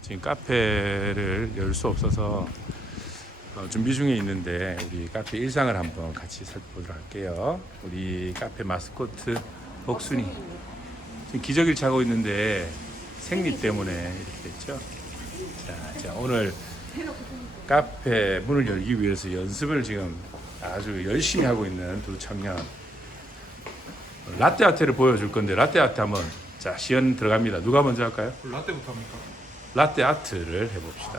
지금 카페를 열 수 없어서 어, 준비 중에 있는데 우리 카페 일상을 한번 같이 살펴보도록 할게요. 우리 카페 마스코트 복순이 지금 기저귀를 차고 있는데 생리 때문에 이렇게 됐죠. 자, 자 오늘 카페 문을 열기 위해서 연습을 지금 아주 열심히 하고 있는 두 청년 라떼 아트를 보여줄 건데 라떼 아트 한번 자 시연 들어갑니다. 누가 먼저 할까요? 라떼부터 합니까? 라떼 아트를 해봅시다.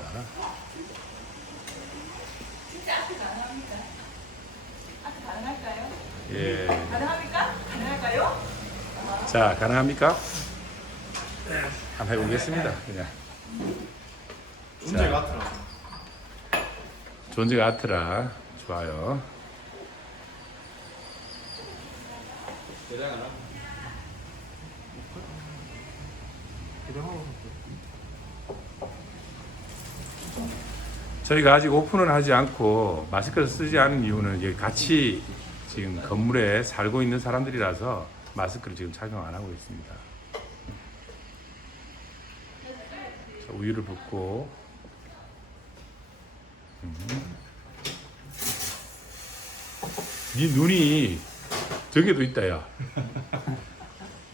진짜 아트 가능합니까? 아트 가능할까요? 예. 가능합니까? 가능할까요? 자, 가능합니까? 한번 해보겠습니다. 그냥. 문제가 아트라. 존재가 아트라. 좋아요. 대단하고 저희가 아직 오픈을 하지 않고 마스크를 쓰지 않은 이유는 같이 지금 건물에 살고 있는 사람들이라서 마스크를 지금 착용 안 하고 있습니다. 자, 우유를 붓고 음. 네 눈이 저기도 있다 야.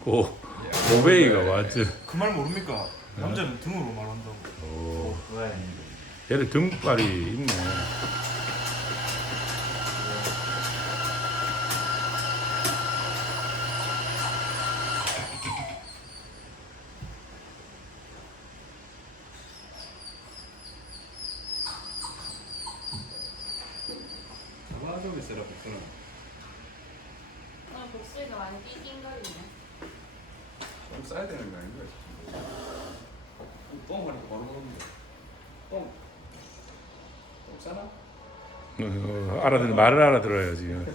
오, 오베이가 완전 그 말 모릅니까? 남자는 등으로 말한다고. 오. 얘를 등발이 있네. 어, 목소리가 많이 낑낑거리네. 좀 싸야 되는 거 아닌가요? 똥 하니까 바로 먹는데 똥. 똥 싸나? 어, 알아듣는 말을 알아들어요 지금.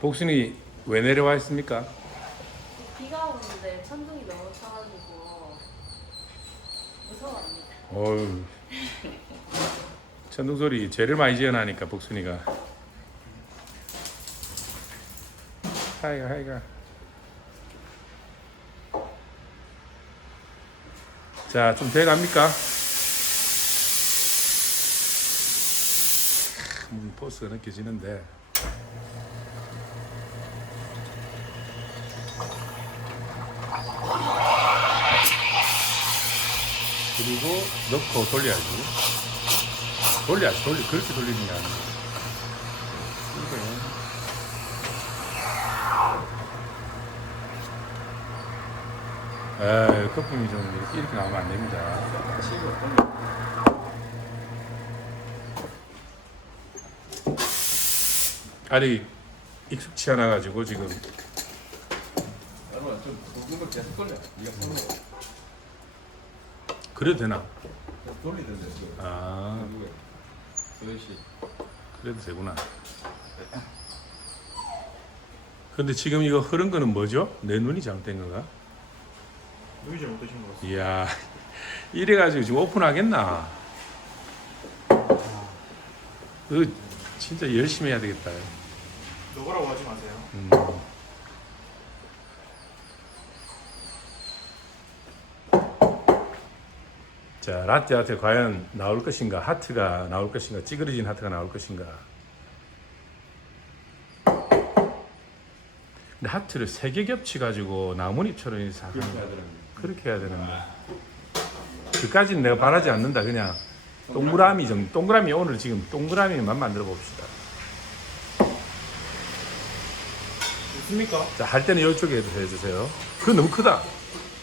복순이 왜 내려와 있습니까? 비가 오는데 천둥이 너무 쳐가지고 무서워합니다. 어유 천둥 소리 죄를 많이 지어나니까 복순이가. 하이가 하이가. 자, 좀 돼갑니까? 음, 포스가 느껴지는데. 그리고 넣고 돌려야지. 돌려야지, 돌리, 그렇게 돌리는 게 아니고. 이게. 에 거품이 좀 이렇게, 이렇게 나오면 안 됩니다. 아직 익숙치 않아 가지고 지금 여러분 좀 굵은 계속 돌려. 네가 손으로 그래도 되나? 계속 돌리던데. 그아 누구야? 소연 씨. 그래도 되구나. 근데 지금 이거 흐른 거는 뭐죠? 내 눈이 잘못된 건가? 눈이 잘못되신 것 같습니다. 이야 이래 가지고 지금 오픈하겠나? 이거 진짜 열심히 해야 되겠다. 너거라고 하지 마세요. 음. 자 라떼 하트 과연 나올 것인가? 하트가 나올 것인가? 찌그러진 하트가 나올 것인가? 근데 하트를 세 개 겹치 가지고 나뭇잎처럼 이렇게. 그렇게 해야 되는데 그까지는 내가 바라지 않는다 그냥 동그라미 좀 동그라미 오늘 지금 동그라미만 만들어 봅시다 있습니까? 자 할 때는 이쪽에 해주세요 그거 너무 크다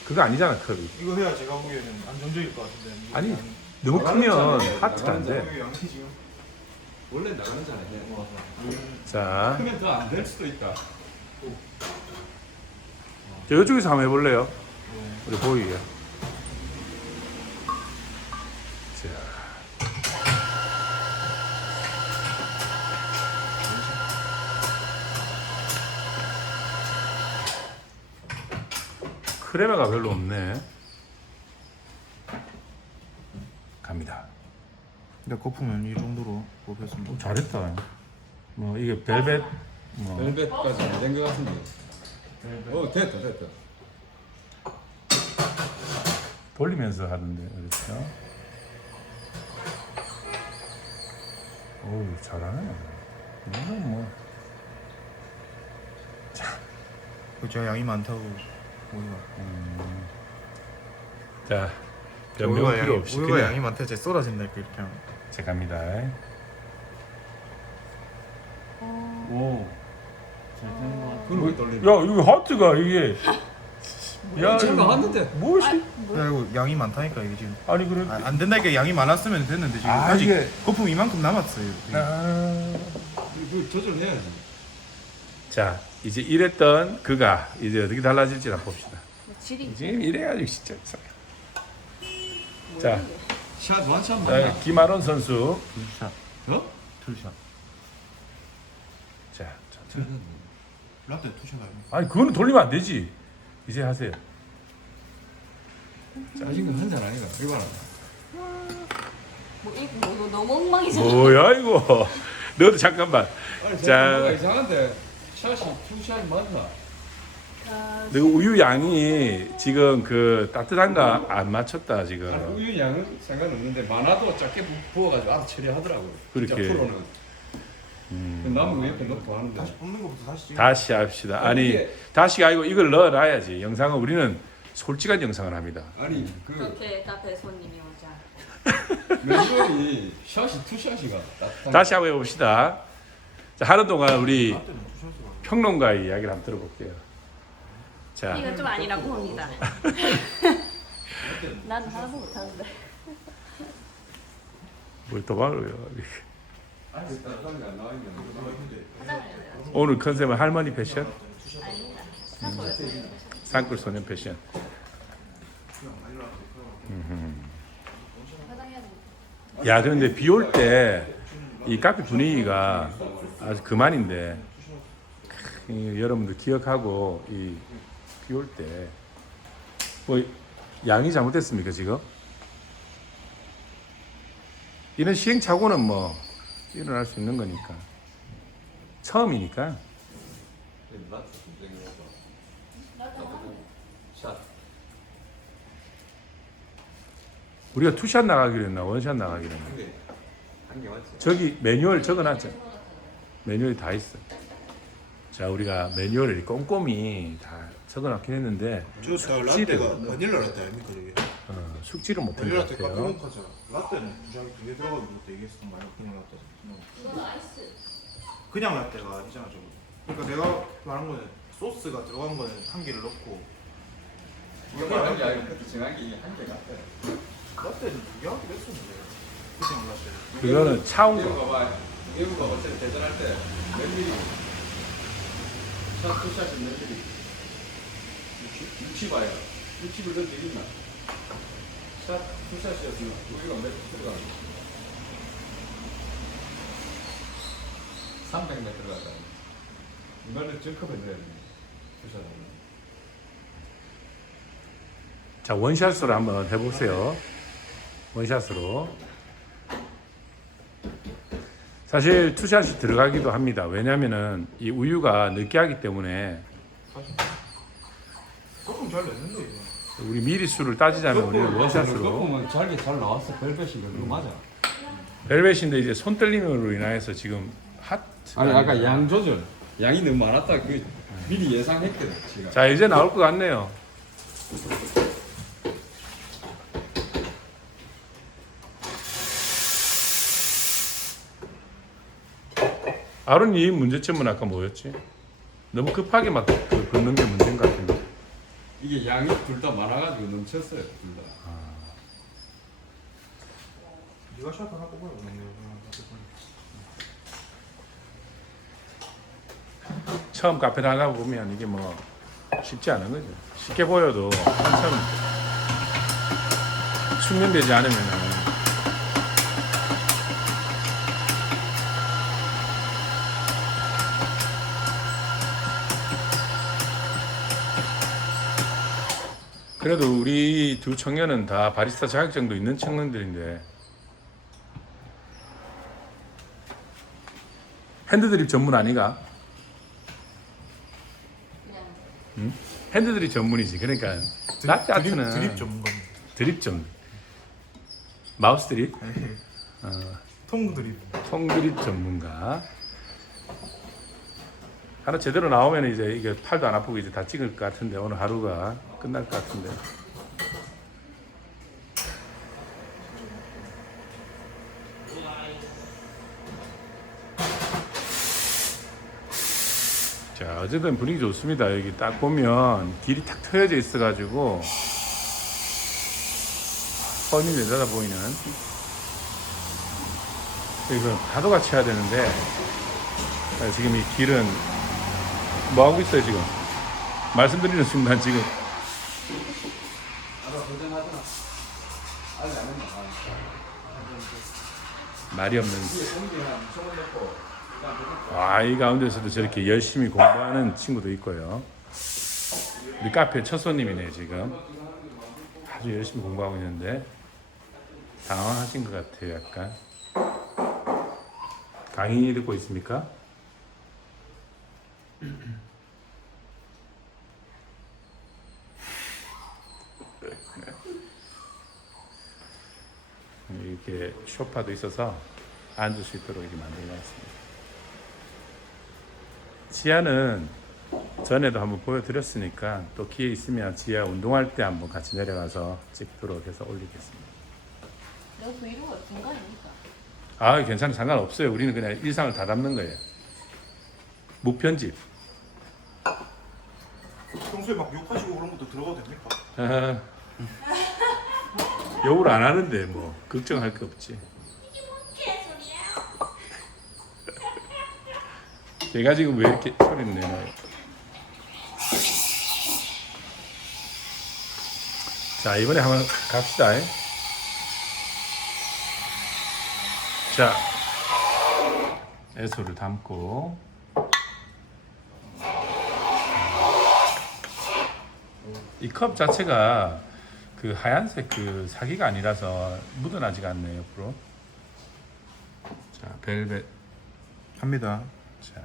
그거 아니잖아 컵이 이거 해야 제가 보기에는 안정적일 것 같은데. 아니 너무 크면 하트가 안돼 여기 양이 지금. 원래 나가는잖아. 자 크면 더 안 될 수도 있다. 자, 이쪽에서 한번 해볼래요 우리 보이게 크레마가 별로 없네 갑니다 근데 거품은 이 정도로 뽑혔습니다. 오, 잘했다 뭐 이게 벨벳 뭐 벨벳까지 안 된 것 같은데. 어 됐다 됐다. 돌리면서 하는데 그렇죠? 어우 잘하네. 이건 뭐 그죠 양이 많다고 자, 변명 필요 양이, 없이 우유가 그냥 양이 많다 이제 쏟아진다 이렇게 이렇게 하면 제 갑니다. 오. 같아. 그걸 왜 떨리는 야, 이거 하트가 이게 야, 잘 이거 나왔는데. 무엇이? 그리고 양이 많다니까 이게 지금 아니 그래. 아, 안 된다니까 양이 많았으면 됐는데 지금 아, 아 직 이게- 거품 이만큼 남았어요 이게. 아. 이거 조절해야지. 자, 이제 이랬던 그가 이제 어떻게 달라질지 한번 봅시다. 지금 이래가지고 진짜 이상해. 자, 샷 자, 맞나? 김아론 선수. 샷 어? 투샷 자, 천천히. 라떼 투샷 아니야 아니 그거는 돌리면 안 되지. 이제 하세요. 자신감 한잔 아니가? 이거 봐라. 뭐 이거 뭐, 너무 엉망이잖아. 뭐야 이거? 너도 잠깐만. 아니 자. 자. 뭔가 이상한데 샷이 투샷 맞나? 너 우유 양이 지금 그 따뜻한가 안 맞췄다 아니, 지금. 우유 양은 상관없는데 많아도 작게 부- 부어가지고 알아서 처리하더라고. 그렇게. 프로는. 음. 거 옆에 넣고 하는데. 다시 뽑는 것부터 다시 찍어 다시 합시다. 아니 이게- 다시 아니고 이걸 넣어놔야지. 영상은 우리는 솔직한 영상을 합니다. 아니 그 그렇게 카페 손님이 오자. 멘션이 샷이 투샷이가 따뜻한. 다시 한번 해봅시다. 자, 하는 동안 우리 투샷으로 평론가의 이야기를 한번 들어볼게요. 자, 이건 좀 아니라고 봅니다. 난 하나도 못하는데. 뭘 따뜻한 게안 나와 있는 오늘 컨셉은 할머니 패션, 아닙니다. 산골 소년 패션. 야, 그런데 비 올 때 이 카페 분위기가 아주 그만인데 여러분들 기억하고 이 비올 때 뭐 양이 잘못됐습니까 지금? 이런 시행착오는 뭐 일어날 수 있는 거니까 처음이니까 샷. 우리가 투샷 나가기로 했나 원샷 나가기로 했나? 저기 매뉴얼 적어놨죠 매뉴얼이 다 있어 자 우리가 매뉴얼을 꼼꼼히 다 적어놨긴 했는데 저 숙지를, 바닐라 라떼 아닙니까 저게? 어, 숙지를 못한 바닐라 것 라떼 같아요 까까롱카잖아 라떼는 투샷이 두개 들어가는 것도 얘기했었던 말이야 그냥 라떼 이건 아이스. 그냥 라떼가 아니잖아 저거. 그러니까 내가 말한 거는 소스가 들어간 거는 한 개를 넣고. 이거 말한 게 아니고 그때 정한 게한개 같아. 라떼는 두개 하기로 했었는데. 그냥 라떼 그거는 차온 거. 봐봐. 이거 어쨌든 대전할 때몇 미리? 샷 투샷이 몇 미리? 60 봐요. 60을 더 드리나? 샷 투샷이었으면 우리가 몇 들어가는 300m 들어가다. 이거는 적합해 줘야 돼. 투샷은. 자 원샷으로 한번 해보세요 원샷으로 사실 투샷이 들어가기도 합니다 왜냐면은 이 우유가 느끼하기 때문에 조금 잘 냈는데 이거 우리 미리 수를 따지자면 우리는 원샷으로 보면 잘게 잘 나왔어. 벨벳이 그거 맞아. 벨벳인데 이제 손 떨림으로 인해서 지금 핫 아니 아까 양 조절. 양이 너무 많았다. 그 미리 예상했거든. 제가. 자 이제 나올 것 같네요 아론이 문제점은 아까 뭐였지? 너무 급하게 막 그- 긋는 게 문제인 것 같은데 이게 양이 둘 다 많아가지고 넘쳤어요. 둘 다. 네가 샷 하나 뽑아요 뽑아요. 처음 카페를 하다 보면 이게 뭐 쉽지 않은 거죠 쉽게 보여도 한참 숙련되지 않으면 그래도 우리 두 청년은 다 바리스타 자격증도 있는 청년들인데. 핸드드립 전문 아니가? 그냥 핸드드립 전문이지. 그러니까 드립, 아트는 드립 전문가 드립 좀 마우스 드립? 어, 통들이 통 드립 전문가 하나 제대로 나오면 이제 이게 팔도 안 아프고 이제 다 찍을 것 같은데 오늘 하루가 끝날 것 같은데. 자 어쨌든 분위기 좋습니다. 여기 딱 보면 길이 탁 트여져 있어가지고 뻔히 내려다 보이는. 이거 파도가 쳐야 되는데 아, 지금 이 길은 뭐 하고 있어요 지금 말씀드리는 순간 지금? 말이 없는 그거 아, 이 가운데서도 저렇게 열심히 공부하는 친구도 있고요. 우리 카페 첫 손님이네 지금. 아주 열심히 공부하고 있는데 당황하신 것 같아요, 약간. 강의 듣고 있습니까? 이렇게 쇼파도 있어서 앉을 수 있도록 이렇게 만들어놨습니다. 지하는 전에도 한번 보여드렸으니까 또 기회 있으면 지하 운동할 때 한번 같이 내려가서 찍도록 해서 올리겠습니다. 내 브이로그 중간이니까. 아 괜찮아 상관없어요. 우리는 그냥 일상을 다 담는 거예요. 무편집. 평소에 막 욕하시고 그런 것도 들어가도 됩니까? 아, 욕을 안 하는데 뭐 걱정할 거 없지. 얘가 지금 왜 이렇게 소리를 내나요? 자 이번에 한번 갑시다. 자 애소를 담고 이 컵 자체가 그 하얀색 그 사기가 아니라서 묻어나지가 않네요 옆으로. 자 벨벳. 합니다. 자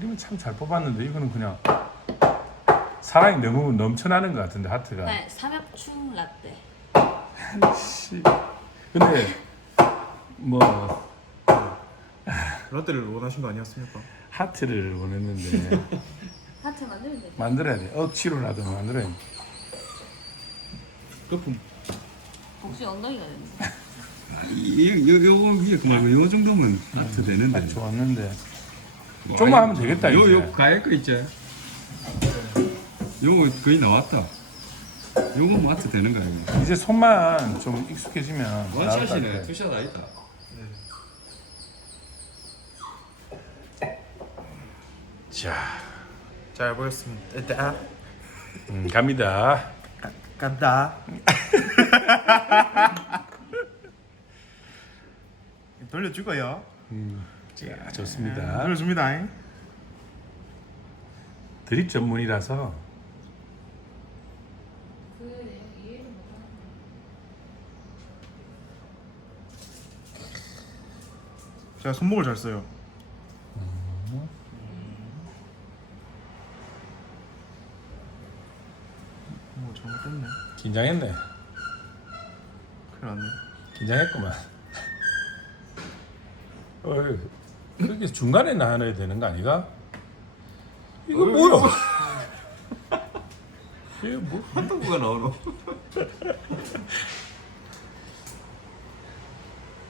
그림은 참 잘 뽑았는데 이거는 그냥 사랑이 너무 넘쳐나는 것 같은데 하트가 네, 삼엽충 라떼. 씨. 근데 뭐 라떼를 원하신 거 아니었습니까? 하트를 원했는데 하트 만들면 돼. 만들어야 돼 억지로라도 만들어야 돼 거품. 혹시 엉덩이가 됐네. 이 요, 요 위에 그 말고 요 정도면 하트 되는데. 아, 좋았는데 좀만 하면 되겠다, 요, 이제. 요 가에 거 있지? 요거 거의 나왔다. 요거 마트 되는 거야, 이거. 이제 손만 좀 익숙해지면 나을 것 원샷이네. 같아. 투샷 아니다. 자 잘 보였습니다. 일단 음, 갑니다 간다. 돌려주고요. 자 좋습니다 돌려줍니다. 드립 전문이라서 제가 손목을 잘 써요. 뭐 잘못됐네. 긴장했네 큰일 났네. 긴장했구만 어이, 그렇게 중간에 나눠야 되는 거 아니가? 이거 뭐야? 이게 뭐? 핫도그가 나오노?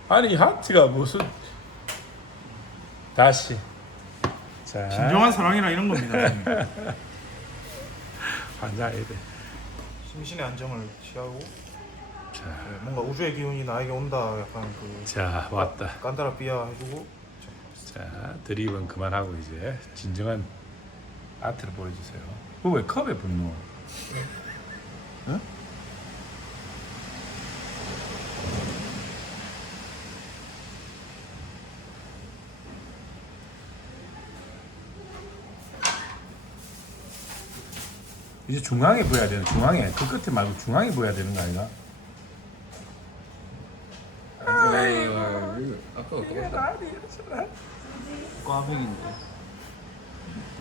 아니 하트가 무슨 다시 자 진정한 사랑이란 이런 겁니다. 환장해야 돼. 심신의 안정을 취하고 자, 네, 뭔가 우주의 기운이 나에게 온다. 약간 그 자 왔다. 깐다라 삐아 해주고 자 드립은 그만하고 이제 진정한 아트를 보여주세요. 그왜 컵에 분노? 어? 이제 중앙에 보여야 되는 중앙에 그 끝에 말고 중앙에 보여야 되는 거 아닌가? 아이고 아까가 똑같다 꽈배기인데.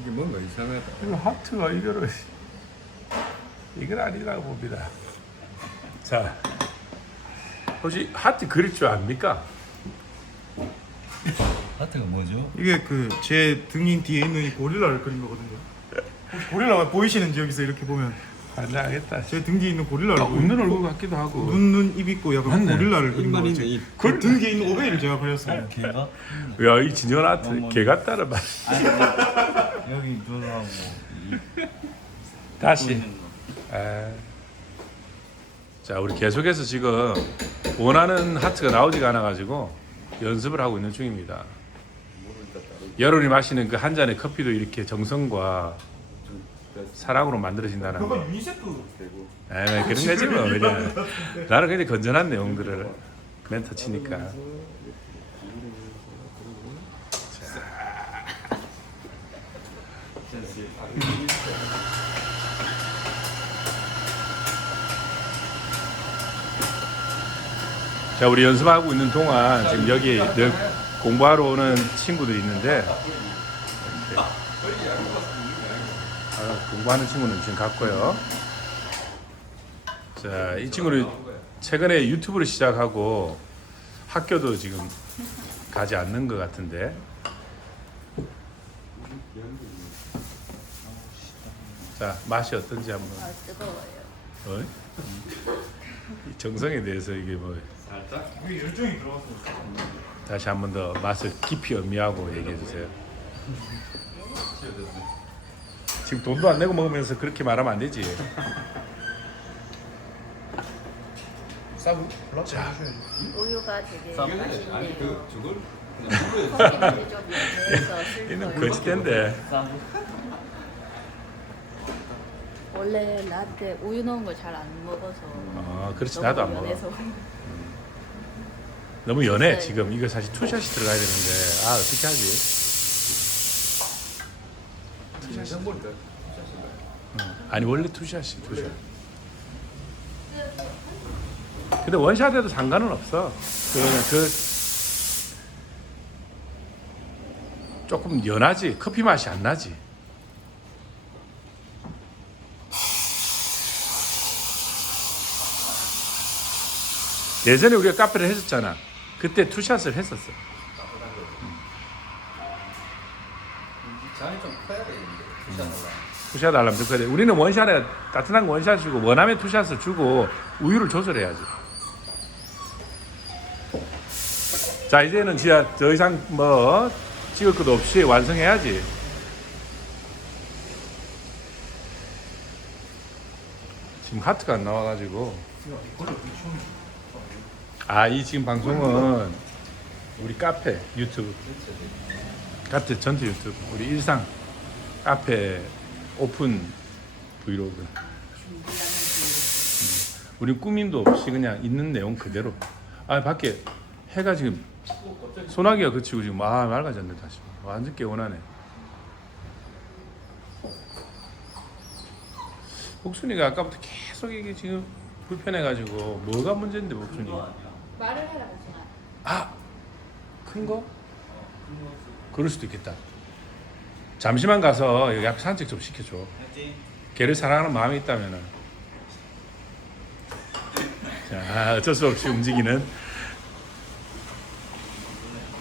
이게 뭔가 이상하다 이거 하트가 이거를 이건 아니라고 봅니다. 자, 혹시 하트 그릴 줄 압니까? 하트가 뭐죠? 이게 그 제 등인 뒤에 있는 이 고릴라를 그린 거거든요. 혹시 고릴라가 보이시는지 여기서 이렇게 보면 환장하겠다. 제등 뒤에 있는 고릴라를 아, 보여요. 웃는 얼굴 같기도 하고. 눈, 눈, 입 있고 약간 맞네. 고릴라를 그린 거죠. 있네, 입. 그등 뒤에 있는 오베이를 제가 그렸어요. 걔가 야, 이 진정한 하트 개 같다는 말. 여기 눈하고 다시. 아. 자, 우리 계속해서 지금 원하는 하트가 나오지가 않아 가지고 연습을 하고 있는 중입니다. 여러분이 마시는 그 한 잔의 커피도 이렇게 정성과 사랑으로 만들어진다는 그거 거. 유니세프 아, 그런 거지 뭐 그냥. 나는 굉장히 건전한 내용들을 멘트 치니까. 자, 우리 연습하고 있는 동안 지금 여기 늘 공부하러 오는 친구들이 있는데 아, 공부하는 친구는 지금 갔고요. 자, 이 친구는 최근에 유튜브를 시작하고 학교도 지금 가지 않는 것 같은데. 자, 맛이 어떤지 한번. 아 뜨거워요. 어? 이 정성에 대해서 이게 뭐 이게 열정이 들어갔어요. 다시 한 번 더 맛을 깊이 음미하고 얘기해 주세요. 지금 돈도 안 내고 먹으면서 그렇게 말하면 안 되지. 싸고 자. 우유가 되게 아니 맛있네요. 그 저걸 그냥 물에 커피는 좀 연해서 얘는 슬퍼요. 거짓된데. 싸고 원래 나한테 우유 넣은 걸 잘 안 먹어서. 아, 그렇지 나도 안 먹어. 연해서. 너무 연해 네. 지금 이거 사실 투샷이 들어가야 되는데 아 어떻게 하지? 때 아니 원래 투샷이 투샷. 근데 원샷에도 상관은 없어. 그냥 그 조금 연하지 커피 맛이 안 나지. 예전에 우리가 카페를 했었잖아. 그때 투샷을 했었어. 잔이 좀 커야 되겠는데 투샷하려면 투샷 하려면 그래. 우리는 원샷에 따뜻한 거 원샷 주고 원하면 투샷을 주고 우유를 조절해야지. 자 이제는 진짜 더 이상 뭐 찍을 것도 없이 완성해야지. 지금 하트가 안 나와가지고. 아 이 지금 방송은 우리 카페 유튜브. 카페 전체 유튜브. 우리 일상 카페 오픈 브이로그. 음. 우리 꾸밈도 없이 그냥 있는 내용 그대로. 아 밖에 해가 지금 소나기가 그치고 지금 아 맑아졌네 다시. 완전 개운하네. 복순이가 아까부터 계속 이게 지금 불편해가지고 뭐가 문제인데 복순이? 말을 하라고 전화. 아, 큰 거? 그럴 수도 있겠다. 잠시만 가서 여기 앞에 산책 좀 시켜줘. 걔를 사랑하는 마음이 있다면은. 자, 어쩔 수 없이 움직이는.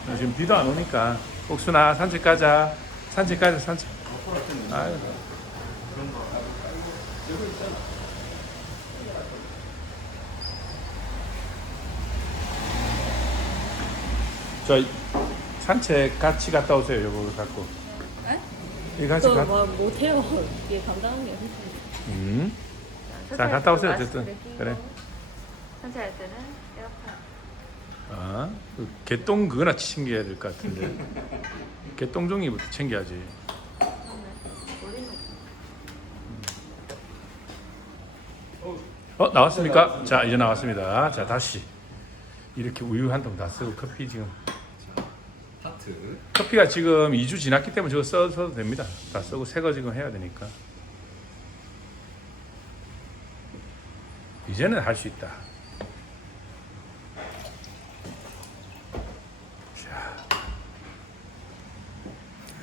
아, 지금 비도 안 오니까. 복순아, 산책 가자. 산책 가자, 산책. 아유. 저 산책 같이 갔다 오세요. 요거 갖고. 에? 이 같이 가. 뭐 못해요. 이게 감당하는 게 힘들어요. 음. 자, 갔다 오세요, 어쨌든. 그래. 산책할 때는 에어컨. 아, 그 개똥 그거나 챙겨야 될 것 같은데. 개똥 종이부터 챙겨야지. 어 나왔습니까? 자 이제 나왔습니다. 자 다시 이렇게 우유 한 통 다 쓰고 커피 지금. 커피가 지금 2주 지났기 때문에 저거 써도 됩니다. 다 쓰고 새 거 지금 해야 되니까. 이제는 할 수 있다. 자.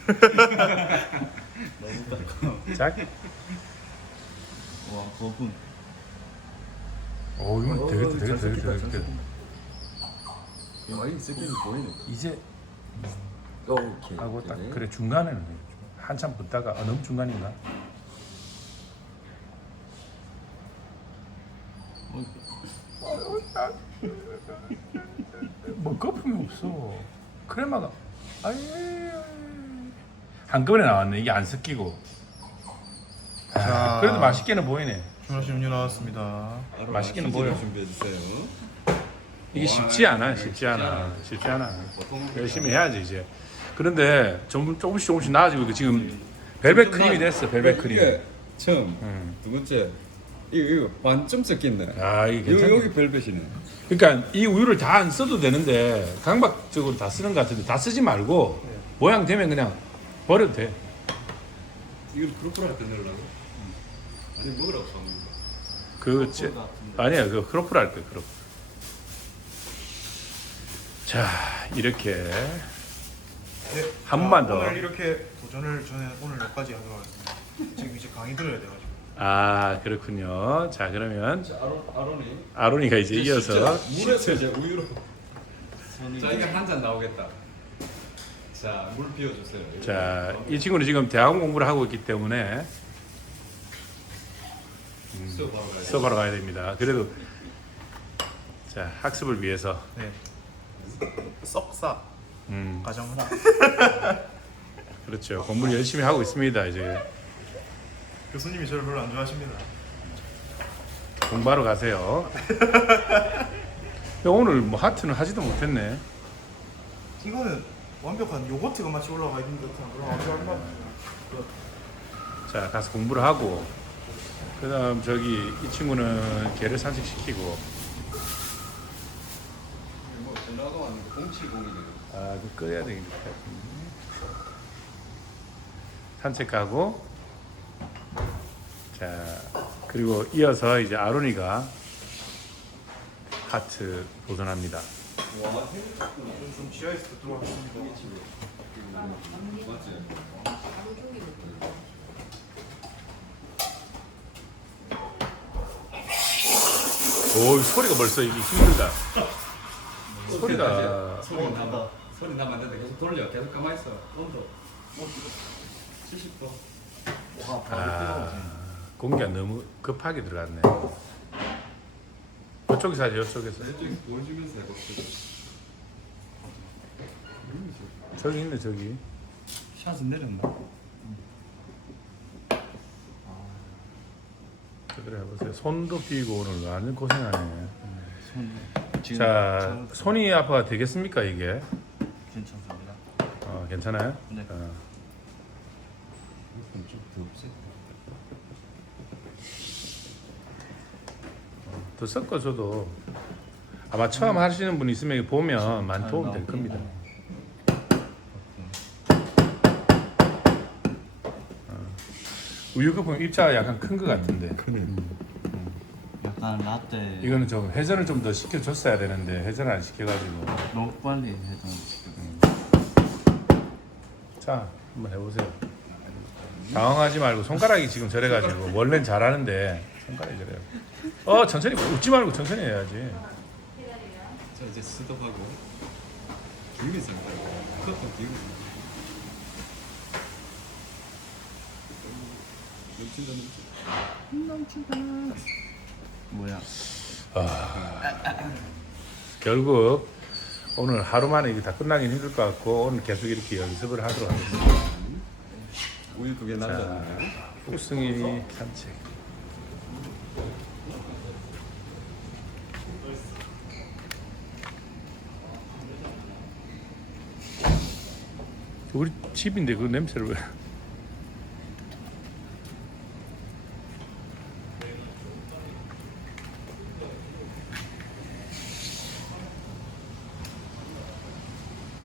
자, 와 거분 오 이건 되겠다, 되겠다, 되겠다, 되겠다. 와 이거 새끼 보이네. 이제 오케이. 하고 딱 그래 중간에는 한참 붙다가 아, 너무 중간인가? 뭐 거품이 없어. 크레마가 아예 한꺼번에 나왔네. 이게 안 섞이고. 아, 자. 그래도 맛있게는 보이네. 주문하신 음료 나왔습니다. 맛있게는 보여. 준비해 주세요. 이게 쉽지 않아, 쉽지 않아, 쉽지 않아. 열심히 해야지 이제. 그런데 좀 조금씩 조금씩 나아지고 있고 지금 벨벳 크림이 됐어, 벨벳 크림. 이게 처음 음. 두 번째 이거 이거 반점 섞였네. 아 이게 괜찮네. 여기 벨벳이네. 그러니까 이 우유를 다 안 써도 되는데 강박적으로 다 쓰는 것 같은데 다 쓰지 말고 모양 되면 그냥 버려도 돼. 이걸 크로플할 때 넣으려고? 아니 먹으라고 사는 거. 그 제, 아니야 그 크로플 할 거야 크로플. 자 이렇게 네. 한 자, 번만 더. 오늘 이렇게 도전을 저는 오늘 여기까지 하도록 하겠습니다. 지금 이제 강의 들어야 돼가지고. 아 그렇군요. 자 그러면 자 아론 아론이 아론이가 이제 이어서 물에서 이제 우유로. 자 이게 한 잔 나오겠다. 자 물 비워주세요. 자이 친구는 지금 대학 공부를 하고 있기 때문에 수업 바로 가야 돼. 수업하러 가야 됩니다. 그래도 자 학습을 위해서 네. 썩사 음, 가정 하나. 그렇죠. 공부를 열심히 하고 있습니다. 이제 교수님이 저를 별로 안 좋아하십니다. 공부하러 가세요. 야, 오늘 뭐 하트는 하지도 못했네. 이거는 완벽한 요거트가 맛이 올라가 있는 듯한 그런 아주 한맛. 자 가서 공부를 하고 그다음 저기 이 친구는 개를 산책시키고 아, 그 끄야 되겠다. 음. 산책하고 자 그리고 이어서 이제 아론이가 하트 보존합니다. 오 소리가 벌써 이게 힘들다. 소리가 소리 나봐. 소리 나면 안 되는데 계속 돌려. 계속 가만히 있어. 온도. 70도. 아, 공기가 너무 급하게 들어갔네. 이쪽에서 하죠, 이쪽에서. 이쪽에 보여주면서 해봅시다. 저기 있네, 저기. 샷은 내렸나? 그래 해보세요. 손도 삐고 오늘 완전 고생하네. 손 지금 자, 저- 손이 아파가 되겠습니까 이게? 괜찮습니다. 어, 괜찮아요? 네. 어. 좀더? 더 섞어줘도 아마 처음 하시는 분 있으면 보면 많이 도움 될 겁니다. 어. 우유 거품 입자가 약간 큰 것 같은데 약 간 라떼. 이거는 좀 회전을 좀 더 시켜줬어야 되는데 회전을 안 시켜가지고. 너무 빨리 해도 자 한번 해보세요. 당황하지 말고 손가락이 지금 저래가지고 원래는 잘하는데 손가락이 저래요. 어 천천히 웃지 말고 천천히 해야지. 자 이제 스톱하고 길게 썰 커터 길게 넘친다 넘친 뭐야? 결국 오늘 하루 만에 이게 다 끝나긴 힘들 것 같고 오늘 계속 이렇게 연습을 하도록 하겠습니다. 우유 두개 날렸네 북승이 산책. 우리 집인데 그 냄새를 왜?